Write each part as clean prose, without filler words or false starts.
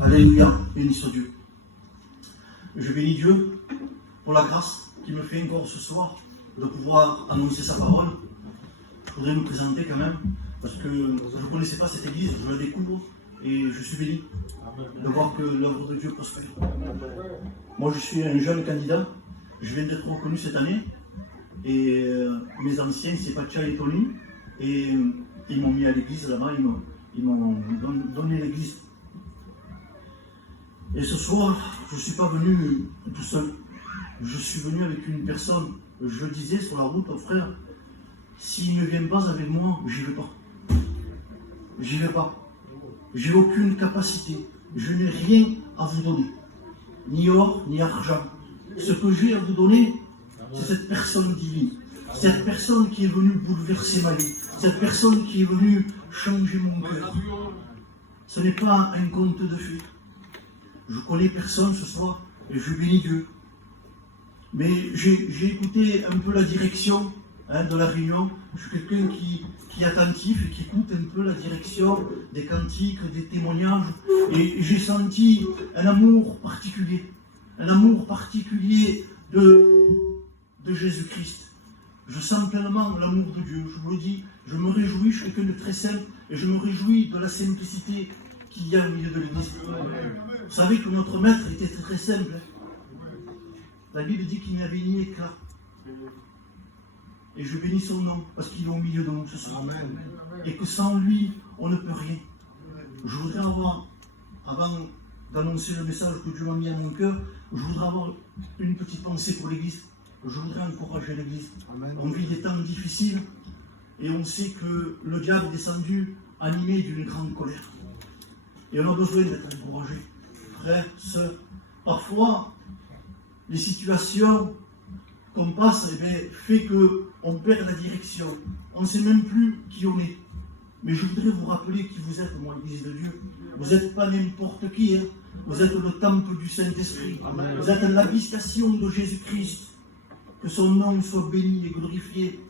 Alléluia, béni soit Dieu. Je bénis Dieu pour la grâce qu'il me fait encore ce soir de pouvoir annoncer sa parole. Je voudrais me présenter quand même, parce que je ne connaissais pas cette église, je la découvre et je suis béni de voir que l'œuvre de Dieu prospère. Moi je suis un jeune candidat, je viens d'être reconnu cette année et mes anciens, c'est Pacha et Tony, et ils m'ont mis à l'église là-bas, ils m'ont donné l'église. Et ce soir, je ne suis pas venu tout seul. Je suis venu avec une personne. Je disais sur la route, frère, s'il ne vient pas avec moi, j'y vais pas. J'y vais pas. J'ai aucune capacité. Je n'ai rien à vous donner. Ni or, ni argent. Ce que j'ai à vous donner, c'est cette personne divine. Cette personne qui est venue bouleverser ma vie. Cette personne qui est venue changer mon cœur. Ce n'est pas un conte de fées. Je connais personne ce soir et je bénis Dieu. Mais j'ai écouté un peu la direction de la réunion. Je suis quelqu'un qui est attentif et qui écoute un peu la direction des cantiques, des témoignages. Et j'ai senti un amour particulier. Un amour particulier de Jésus-Christ. Je sens pleinement l'amour de Dieu. Je vous le dis, je me réjouis, je suis quelqu'un de très simple. Et je me réjouis de la simplicité qu'il y a au milieu de l'église. Vous savez que notre maître était très simple. La Bible dit qu'il n'y avait ni éclat. Et je bénis son nom parce qu'il est au milieu de nous ce soir. Et que sans lui, on ne peut rien. Je voudrais avoir, avant d'annoncer le message que Dieu m'a mis à mon cœur, je voudrais avoir une petite pensée pour l'église. Je voudrais encourager l'église. On vit des temps difficiles et on sait que le diable est descendu animé d'une grande colère. Et on a besoin d'être encouragé. Frères, sœurs, parfois, les situations qu'on passe fait qu'on perd la direction. On ne sait même plus qui on est. Mais je voudrais vous rappeler qui vous êtes, moi, l'Église de Dieu. Vous n'êtes pas n'importe qui. Hein. Vous êtes le temple du Saint-Esprit. Vous êtes l'habitation de Jésus-Christ. Que son nom soit béni et glorifié.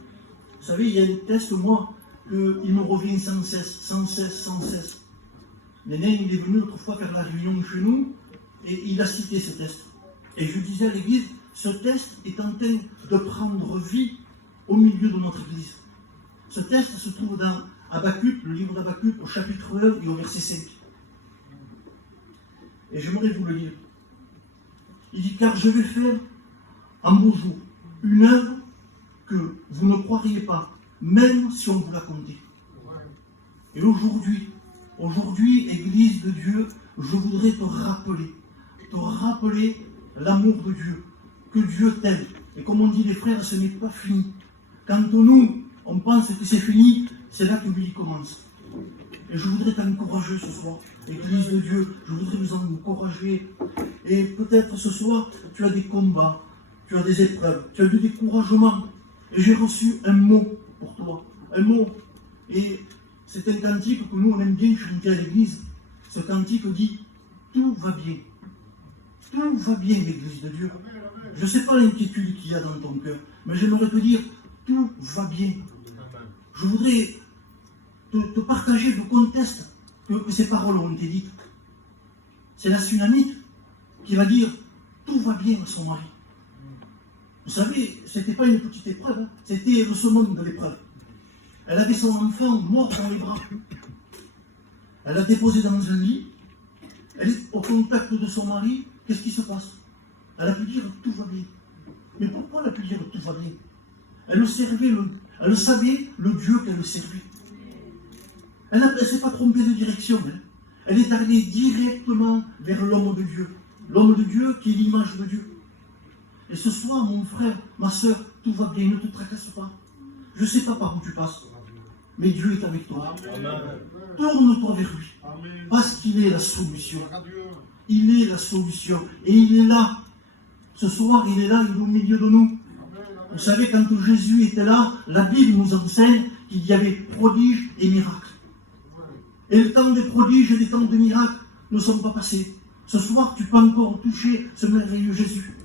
Vous savez, il y a un texte, moi, qu'il me revient sans cesse, sans cesse, sans cesse. Néné, il est venu autrefois faire la réunion chez nous et il a cité ce texte. Et je disais à l'église, ce texte est en train de prendre vie au milieu de notre église. Ce texte se trouve dans Habacuc, le livre d'Habacuc, au chapitre 1 et au verset 5. Et j'aimerais vous le lire. Il dit, car je vais faire en vos jours une œuvre que vous ne croiriez pas, même si on vous l'a contée. Et aujourd'hui, Église de Dieu, je voudrais te rappeler l'amour de Dieu, que Dieu t'aime. Et comme on dit les frères, ce n'est pas fini. Quand nous, on pense que c'est fini, c'est là que lui commence. Et je voudrais t'encourager ce soir, Église de Dieu, je voudrais vous encourager. Et peut-être ce soir, tu as des combats, tu as des épreuves, tu as du découragement. Et j'ai reçu un mot pour toi, un mot. Et c'est un cantique que nous, on aime bien chanter à l'église. Ce cantique dit « Tout va bien ». Tout va bien, l'Église de Dieu. Je ne sais pas l'inquiétude qu'il y a dans ton cœur, mais j'aimerais te dire « Tout va bien ». Je voudrais te partager le contexte que ces paroles ont été dites. C'est la Sunamite qui va dire « Tout va bien » à son mari. Vous savez, ce n'était pas une petite épreuve, hein. C'était le summum de l'épreuve. Elle avait son enfant mort dans les bras. Elle l'a déposé dans un lit. Elle est au contact de son mari. Qu'est-ce qui se passe? Elle a pu dire tout va bien. Mais pourquoi elle a pu dire tout va bien? Elle savait le Dieu qu'elle servait. Elle ne s'est pas trompée de direction. Hein. Elle est allée directement vers l'homme de Dieu. L'homme de Dieu qui est l'image de Dieu. Et ce soir, mon frère, ma soeur, tout va bien, ne te tracasse pas. Je ne sais pas par où tu passes, mais Dieu est avec toi. Tourne-toi vers lui, parce qu'il est la solution. Il est la solution. Et il est là. Ce soir, il est là, il est au milieu de nous. Vous savez, quand Jésus était là, la Bible nous enseigne qu'il y avait prodiges et miracles. Et le temps des prodiges et les temps des miracles ne sont pas passés. Ce soir, tu peux encore toucher ce merveilleux Jésus.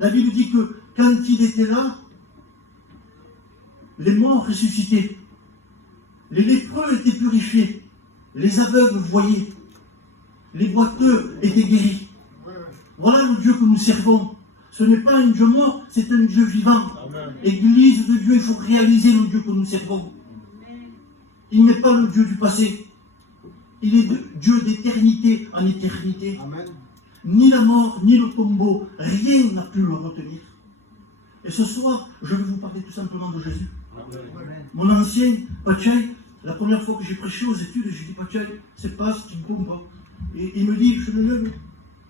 La Bible dit que quand il était là, les morts ressuscitaient. Les lépreux étaient purifiés. Les aveugles voyaient. Les boiteux étaient guéris. Voilà le Dieu que nous servons. Ce n'est pas un Dieu mort, c'est un Dieu vivant. Église de Dieu, il faut réaliser le Dieu que nous servons. Il n'est pas le Dieu du passé. Il est Dieu d'éternité en éternité. Amen. Ni la mort, ni le tombeau, rien n'a pu le retenir. Et ce soir, je vais vous parler tout simplement de Jésus. Amen. Mon ancien, Pachai, la première fois que j'ai prêché aux études, j'ai dit Pachai, c'est pas ce qui me tombe pas. Et il me dit, je ne le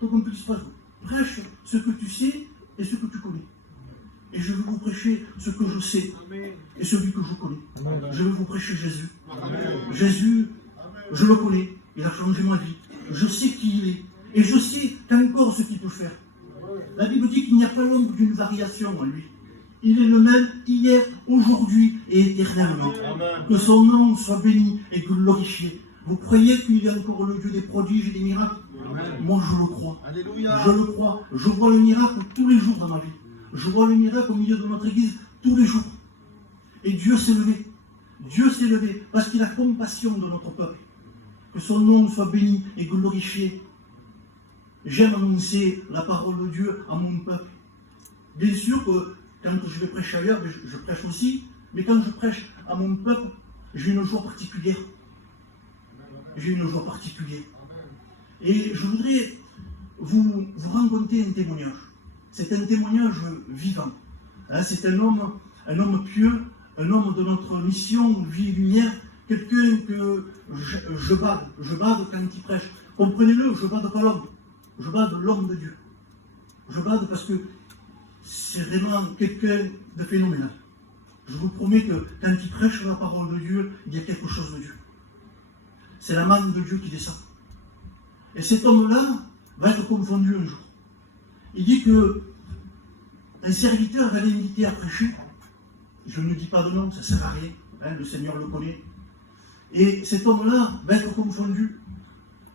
te complice pas. Prêche ce que tu sais et ce que tu connais. Et je vais vous prêcher ce que je sais et celui que je connais. Je vais vous prêcher Jésus. Jésus, je le connais, il a changé ma vie. Je sais qui il est. Et je sais qu'encore ce qu'il peut faire. La Bible dit qu'il n'y a pas l'ombre d'une variation en lui. Il est le même hier, aujourd'hui et éternellement. Amen. Que son nom soit béni et glorifié. Vous croyez qu'il est encore le Dieu des prodiges et des miracles? Amen. Moi je le crois. Alléluia. Je le crois. Je vois le miracle tous les jours dans ma vie. Je vois le miracle au milieu de notre église tous les jours. Et Dieu s'est levé. Dieu s'est levé parce qu'il a compassion de notre peuple. Que son nom soit béni et glorifié. J'aime annoncer la parole de Dieu à mon peuple. Bien sûr que quand je vais prêcher ailleurs, je prêche aussi, mais quand je prêche à mon peuple, j'ai une joie particulière. J'ai une joie particulière. Et je voudrais vous raconter un témoignage. C'est un témoignage vivant. Hein, c'est un homme pieux, un homme de notre mission, vie et lumière, quelqu'un que je bade quand il prêche. Comprenez-le, je bade pas l'homme. Je bade l'homme de Dieu. Je bade parce que c'est vraiment quelqu'un de phénoménal. Je vous promets que quand il prêche la parole de Dieu, il y a quelque chose de Dieu. C'est la manne de Dieu qui descend. Et cet homme-là va être confondu un jour. Il dit que un serviteur va l'inviter à prêcher. Je ne dis pas de nom, ça ne sert à rien. Hein, le Seigneur le connaît. Et cet homme-là va être confondu.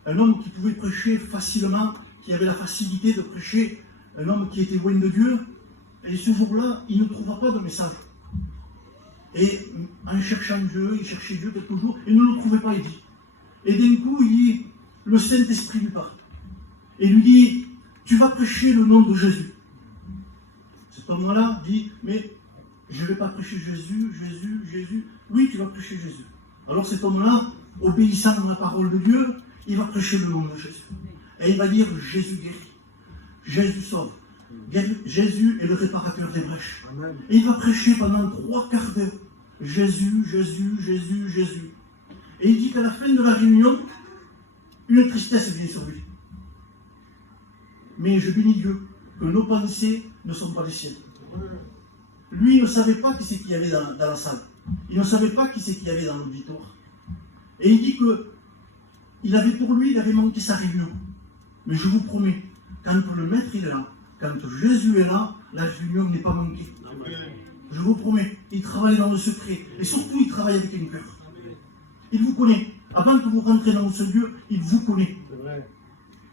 Un homme qui pouvait prêcher facilement, qui avait la facilité de prêcher, un homme qui était loin de Dieu. Et ce jour-là, il ne trouva pas de message. Et en cherchant Dieu, il cherchait Dieu quelques jours, et ne le trouvait pas, il dit. Et d'un coup, il dit, le Saint-Esprit lui parle. Et lui dit, tu vas prêcher le nom de Jésus. Cet homme-là dit, mais je ne vais pas prêcher Jésus, Jésus, Jésus. Oui, tu vas prêcher Jésus. Alors cet homme-là, obéissant à la parole de Dieu, il va prêcher le nom de Jésus. Et il va dire, Jésus guérit. Jésus sauve. Jésus est le réparateur des brèches. Amen. Et il va prêcher pendant 3/4 d'heure. Jésus, Jésus, Jésus, Jésus. Et il dit qu'à la fin de la réunion, une tristesse vient sur lui. Mais je bénis Dieu que nos pensées ne sont pas les siennes. Lui ne savait pas qui c'est qu'il y avait dans la salle. Il ne savait pas qui c'est qu'il y avait dans l'auditoire. Et il dit que il avait pour lui, il avait manqué sa réunion. Mais je vous promets, quand le maître est là, quand Jésus est là, la réunion n'est pas manquée. Je vous promets, il travaille dans le secret. Et surtout, il travaille avec un cœur. Il vous connaît. Avant que vous rentrez dans ce Dieu, il vous connaît.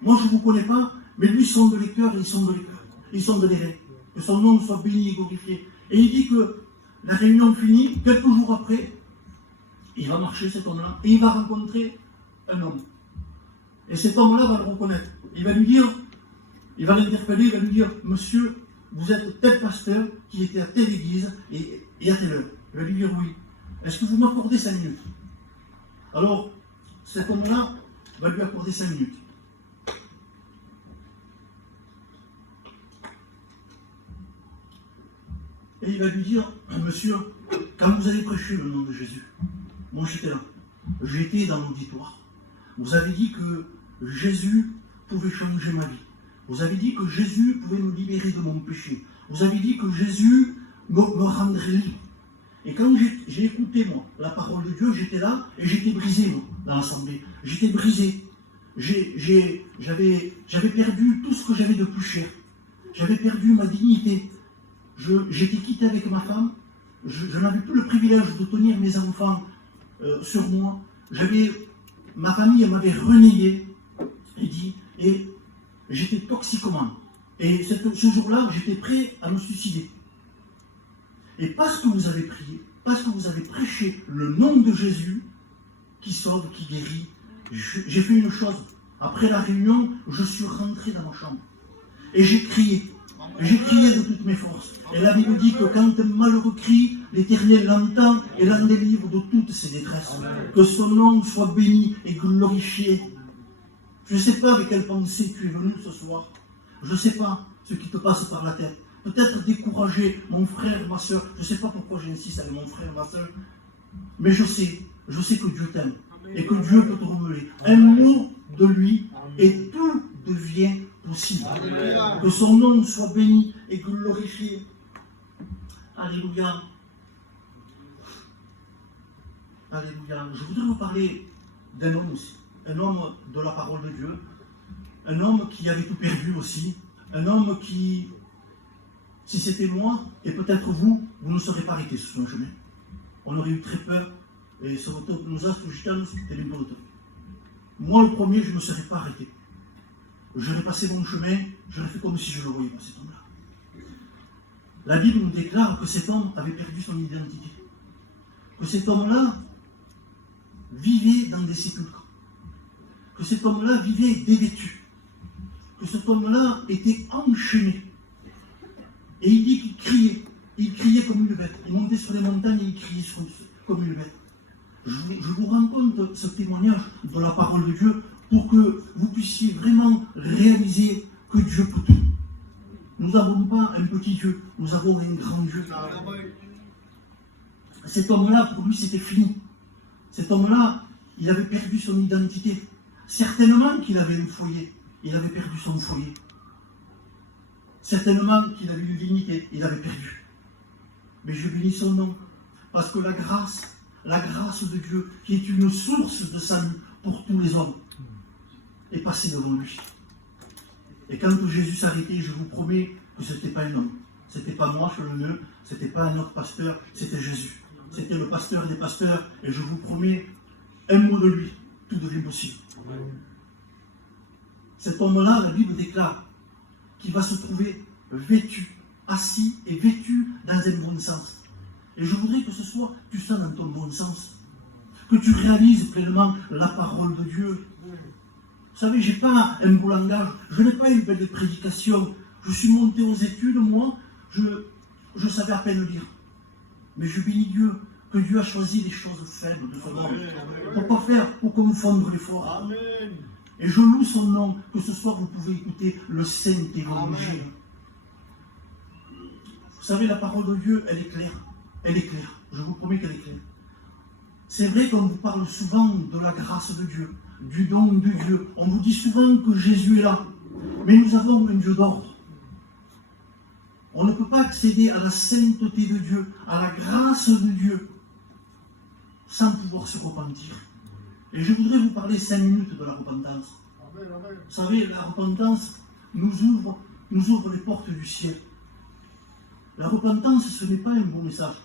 Moi, je ne vous connais pas, mais lui sonde les cœurs et il sonde les cœurs. Il sonde les reins. Que son nom soit béni et glorifié. Et il dit que la réunion finit, quelques jours après, il va marcher cet homme-là, et il va rencontrer un homme. Et cet homme-là va le reconnaître. Il va lui dire, il va l'interpeller, il va lui dire, monsieur, vous êtes tel pasteur qui était à telle église et à telle heure. Il va lui dire oui. Est-ce que vous m'accordez 5 minutes? Alors, cet homme-là va lui accorder 5 minutes. Et il va lui dire, monsieur, quand vous avez prêché le nom de Jésus, moi j'étais là, j'étais dans l'auditoire. Vous avez dit que Jésus pouvait changer ma vie. Vous avez dit que Jésus pouvait me libérer de mon péché. Vous avez dit que Jésus me rendrait libre. Et quand j'ai écouté, moi, la parole de Dieu, j'étais là et j'étais brisé, moi, dans l'assemblée. J'étais brisé. J'avais perdu tout ce que j'avais de plus cher. J'avais perdu ma dignité. J'étais quitté avec ma femme. Je n'avais plus le privilège de tenir mes enfants sur moi. Ma famille m'avait renié. Et j'étais toxicomane. Et ce jour-là, j'étais prêt à me suicider. Et parce que vous avez prié, parce que vous avez prêché le nom de Jésus, qui sauve, qui guérit. J'ai fait une chose. Après la réunion, je suis rentré dans ma chambre. Et j'ai crié. J'ai crié de toutes mes forces. Et la Bible dit que quand un malheureux crie, l'Éternel l'entend et l'en délivre de toutes ses détresses. Que son nom soit béni et glorifié. Je ne sais pas avec quelle pensée tu es venu ce soir. Je ne sais pas ce qui te passe par la tête. Peut-être décourager mon frère, ma soeur. Je ne sais pas pourquoi j'insiste avec mon frère, ma soeur. Mais je sais que Dieu t'aime. Et que Dieu peut te renouveler. Un mot de lui et tout devient possible. Amen. Que son nom soit béni et glorifié. Alléluia. Alléluia. Je voudrais vous parler d'un homme aussi. Un homme de la parole de Dieu. Un homme qui avait tout perdu aussi. Un homme qui, si c'était moi, et peut-être vous, vous ne serez pas arrêté sur son chemin. On aurait eu très peur. Et ce retour nous a touché à moi, le premier, je ne me serais pas arrêté. J'aurais passé mon chemin, j'aurais fait comme si je ne le voyais pas, cet homme-là. La Bible nous déclare que cet homme avait perdu son identité. Que cet homme-là vivait dans des sépulcres. Que cet homme-là vivait dévêtu. Que cet homme-là était enchaîné. Et il dit qu'il criait. Il criait comme une bête. Il montait sur les montagnes et il criait comme une bête. Je vous raconte ce témoignage de la parole de Dieu pour que vous puissiez vraiment réaliser que Dieu peut tout. Nous n'avons pas un petit Dieu, nous avons un grand Dieu. Cet homme-là, pour lui, c'était fini. Cet homme-là, il avait perdu son identité. Certainement qu'il avait un foyer, il avait perdu son foyer. Certainement qu'il avait une dignité, il avait perdu. Mais je bénis son nom, parce que la grâce de Dieu, qui est une source de salut pour tous les hommes, est passée devant lui. Et quand Jésus s'arrêtait, je vous promets que ce n'était pas un homme. Ce n'était pas moi, Chelonneux, ce n'était pas un autre pasteur, c'était Jésus. C'était le pasteur des pasteurs, et je vous promets, un mot de lui, tout devient possible. Cet homme-là, la Bible déclare qu'il va se trouver vêtu, assis et vêtu dans un bon sens. Et je voudrais que ce soir, tu sois dans ton bon sens. Que tu réalises pleinement la parole de Dieu. Vous savez, je n'ai pas un beau langage, je n'ai pas une belle prédication. Je suis monté aux études, moi, je savais à peine lire. Mais je bénis Dieu, que Dieu a choisi les choses faibles de son homme. Pour confondre les forts. Et je loue son nom, que ce soir vous pouvez écouter le Saint-Évangile. Vous savez, la parole de Dieu, elle est claire. Elle est claire. Je vous promets qu'elle est claire. C'est vrai qu'on vous parle souvent de la grâce de Dieu, du don de Dieu. On vous dit souvent que Jésus est là. Mais nous avons un Dieu d'ordre. On ne peut pas accéder à la sainteté de Dieu, à la grâce de Dieu, sans pouvoir se repentir. Et je voudrais vous parler 5 minutes de la repentance. Vous savez, la repentance nous ouvre les portes du ciel. La repentance, ce n'est pas un bon message.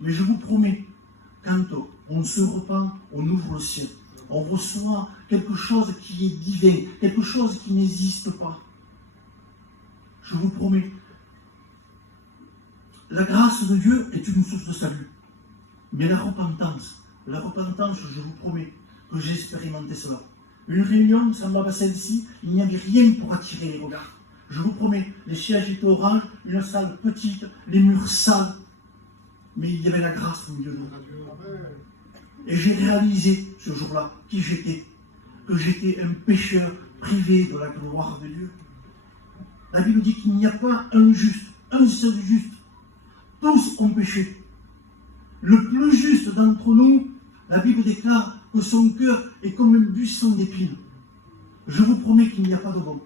Mais je vous promets, quand on se repent, on ouvre le ciel. On reçoit quelque chose qui est divin, quelque chose qui n'existe pas. Je vous promets. La grâce de Dieu est une source de salut. Mais la repentance, je vous promets que j'ai expérimenté cela. Une réunion semblable à celle-ci, il n'y avait rien pour attirer les regards. Je vous promets, les sièges étaient orange, une salle petite, les murs sales. Mais il y avait la grâce au milieu de nous. Et j'ai réalisé ce jour-là qui j'étais, que j'étais un pécheur privé de la gloire de Dieu. La Bible dit qu'il n'y a pas un juste, un seul juste. Tous ont péché. Le plus juste d'entre nous, la Bible déclare que son cœur est comme un buisson d'épines. Je vous promets qu'il n'y a pas de bon.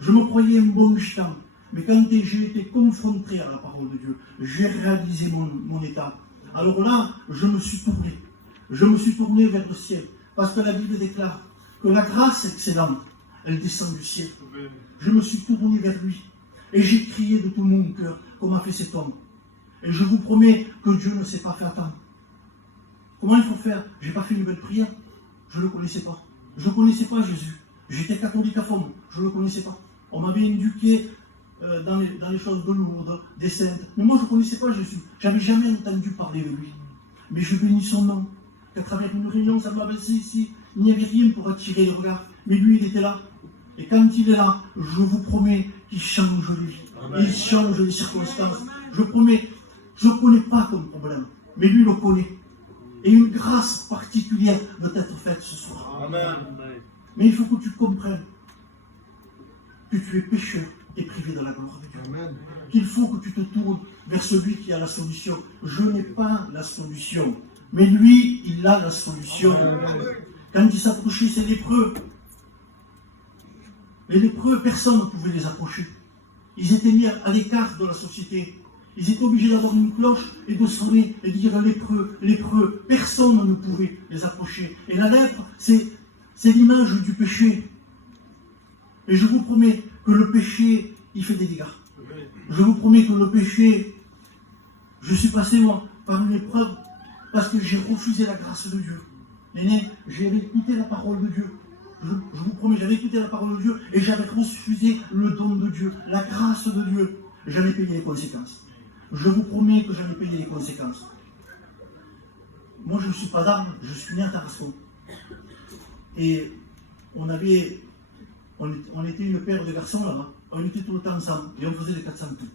Je me croyais un bon jetant, mais quand j'ai été confronté à la parole de Dieu, j'ai réalisé mon état. Alors là, je me suis tourné vers le ciel, parce que la Bible déclare que la grâce excellente, elle descend du ciel. Je me suis tourné vers lui, et j'ai crié de tout mon cœur, comme a fait cet homme. Et je vous promets que Dieu ne s'est pas fait attendre. Comment il faut faire? Je n'ai pas fait une belle prière, je ne le connaissais pas. Je ne connaissais pas Jésus. J'étais catholique à fond, je ne le connaissais pas. On m'avait éduqué dans les choses de Lourdes, des saintes. Mais moi, je ne connaissais pas Jésus. Je n'avais jamais entendu parler de lui. Mais je bénis son nom. qu'à travers une réunion, ça m'avançait ici, il n'y avait rien pour attirer le regard. Mais lui, il était là. Et quand il est là, je vous promets qu'il change les vies. Il change les circonstances. Je promets, je ne connais pas ton problème, mais lui le connaît. Et une grâce particulière doit être faite ce soir. Amen. Mais il faut que tu comprennes que tu es pécheur et privé de la gloire de Dieu. Amen. Qu'il faut que tu te tournes vers celui qui a la solution. Je n'ai pas la solution, mais lui, il a la solution. Quand il s'approchait, c'est lépreux. Les lépreux, personne ne pouvait les approcher. Ils étaient mis à l'écart de la société. Ils étaient obligés d'avoir une cloche et de sonner et de dire lépreux, lépreux. Personne ne pouvait les approcher. Et la lèpre, c'est l'image du péché. Et je vous promets que le péché, il fait des dégâts. Je vous promets que le péché, je suis passé moi par une épreuve parce que j'ai refusé la grâce de Dieu. J'avais écouté la parole de Dieu. Je vous promets, j'avais écouté la parole de Dieu et j'avais refusé le don de Dieu, la grâce de Dieu. J'en ai payé les conséquences. Je vous promets que j'en ai payé les conséquences. Moi, je ne suis pas d'armes, je suis né à Tarascon. Et on était une paire de garçons là-bas. On était tout le temps ensemble et on faisait les 400 coups.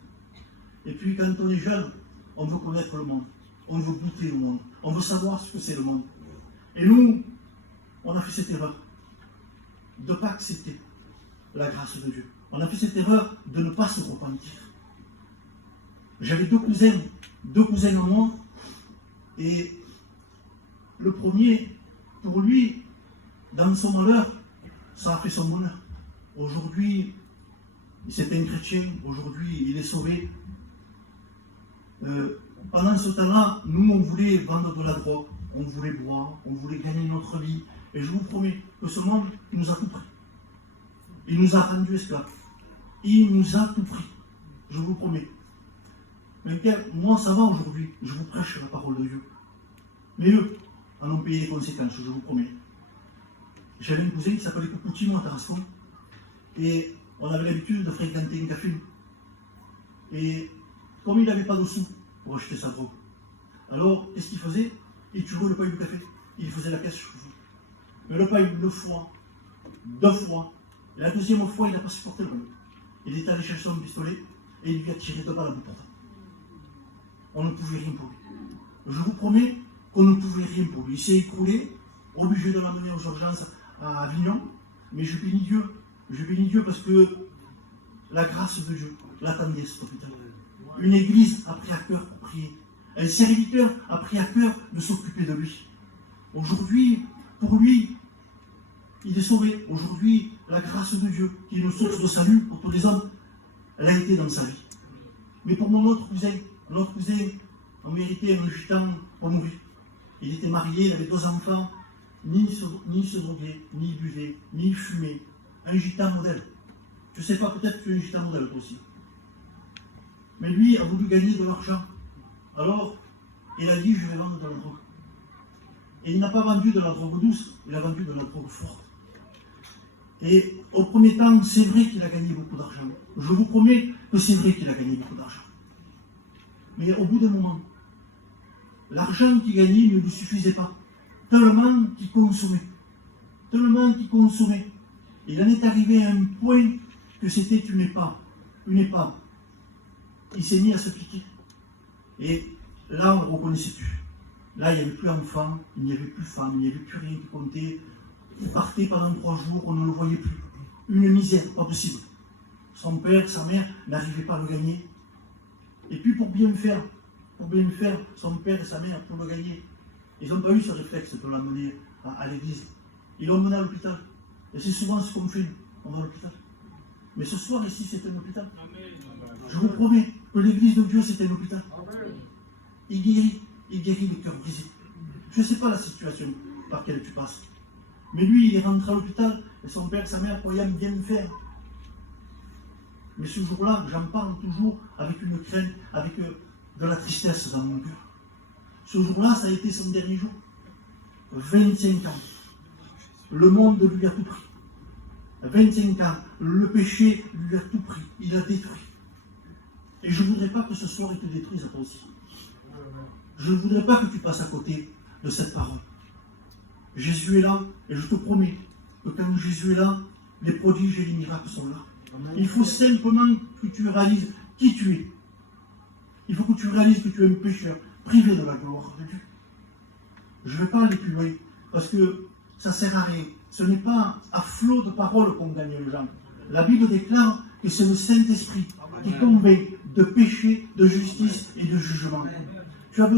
Et puis, quand on est jeune, on veut connaître le monde. On veut goûter le monde. On veut savoir ce que c'est le monde. Et nous, on a fait cette erreur de ne pas accepter la grâce de Dieu. On a fait cette erreur de ne pas se repentir. J'avais deux cousins au monde, et le premier, pour lui, dans son malheur, ça a fait son bonheur. Aujourd'hui, c'était un chrétien, aujourd'hui, il est sauvé. Pendant ce temps-là, nous, on voulait vendre de la drogue, on voulait boire, on voulait gagner notre vie. Et je vous promets que ce monde, il nous a tout pris. Il nous a rendus esclaves. Il nous a tout pris. Je vous promets. Mais moi, ça va aujourd'hui. Je vous prêche la parole de Dieu. Mais eux en ont payé les conséquences, je vous promets. J'avais un cousin qui s'appelait Coupoutino à Tarascon. Et on avait l'habitude de fréquenter un café. Et comme il n'avait pas de sous pour acheter sa drogue, alors qu'est-ce qu'il faisait? Il tuerait le pain du café. Il faisait la caisse chaque jour. Mais le pain, deux fois. Et la deuxième fois, il n'a pas supporté le pain. Il est allé chercher son pistolet et il lui a tiré 2 balles à bout portant. On ne pouvait rien pour lui. Je vous promets qu'on ne pouvait rien pour lui. Il s'est écroulé, obligé de l'amener aux urgences à Avignon. Mais je bénis Dieu parce que la grâce de Dieu l'attendait cet hôpital. Une église a pris à cœur pour prier. Un serviteur a pris à cœur de s'occuper de lui. Aujourd'hui, pour lui, il est sauvé. Aujourd'hui, la grâce de Dieu, qui est une source de salut pour tous les hommes, elle a été dans sa vie. Mais pour mon autre cousin, en vérité, un gitan pas mourir. Il était marié, il avait 2 enfants, ni se droguait, ni buvait, ni fumait. Un gitan modèle. Je ne sais pas, peut-être que tu es un gitan modèle toi aussi. Mais lui a voulu gagner de l'argent. Alors, il a dit, je vais vendre de la drogue. Et il n'a pas vendu de la drogue douce, il a vendu de la drogue forte. Et au premier temps, c'est vrai qu'il a gagné beaucoup d'argent. Je vous promets que c'est vrai qu'il a gagné beaucoup d'argent. Mais au bout d'un moment, l'argent qu'il gagnait ne lui suffisait pas. Tellement qu'il consommait. Et il en est arrivé à un point que c'était une épave. Il s'est mis à se piquer. Et là, on ne le reconnaissait plus. Là, il n'y avait plus enfant, il n'y avait plus femme, il n'y avait plus rien qui comptait. Il partait pendant 3 jours, on ne le voyait plus. Une misère, pas possible. Son père, sa mère n'arrivaient pas à le gagner. Et puis pour bien faire, son père et sa mère, pour le gagner, ils n'ont pas eu ce réflexe de l'amener à l'église. Ils l'ont mené à l'hôpital. Et c'est souvent ce qu'on fait, on va à l'hôpital. Mais ce soir, ici, c'est un hôpital. Je vous promets que l'église de Dieu, c'est un hôpital. Il guérit les cœurs brisés. Je ne sais pas la situation par laquelle tu passes. Mais lui, il est rentré à l'hôpital, et son père et sa mère croyaient bien le faire. Mais ce jour-là, j'en parle toujours avec une crainte, avec de la tristesse dans mon cœur. Ce jour-là, ça a été son dernier jour. 25 ans. Le monde lui a tout pris. 25 ans. Le péché lui a tout pris. Il a détruit. Et je ne voudrais pas que ce soir il te détruise à toi aussi. Je ne voudrais pas que tu passes à côté de cette parole. Jésus est là, et je te promets que quand Jésus est là, les prodiges et les miracles sont là. Il faut simplement que tu réalises qui tu es. Il faut que tu réalises que tu es un pécheur, privé de la gloire de Dieu. Je ne vais pas aller plus loin, parce que ça ne sert à rien. Ce n'est pas à flot de paroles qu'on gagne les gens. La Bible déclare que c'est le Saint-Esprit qui convainc de péché, de justice et de jugement. Tu as besoin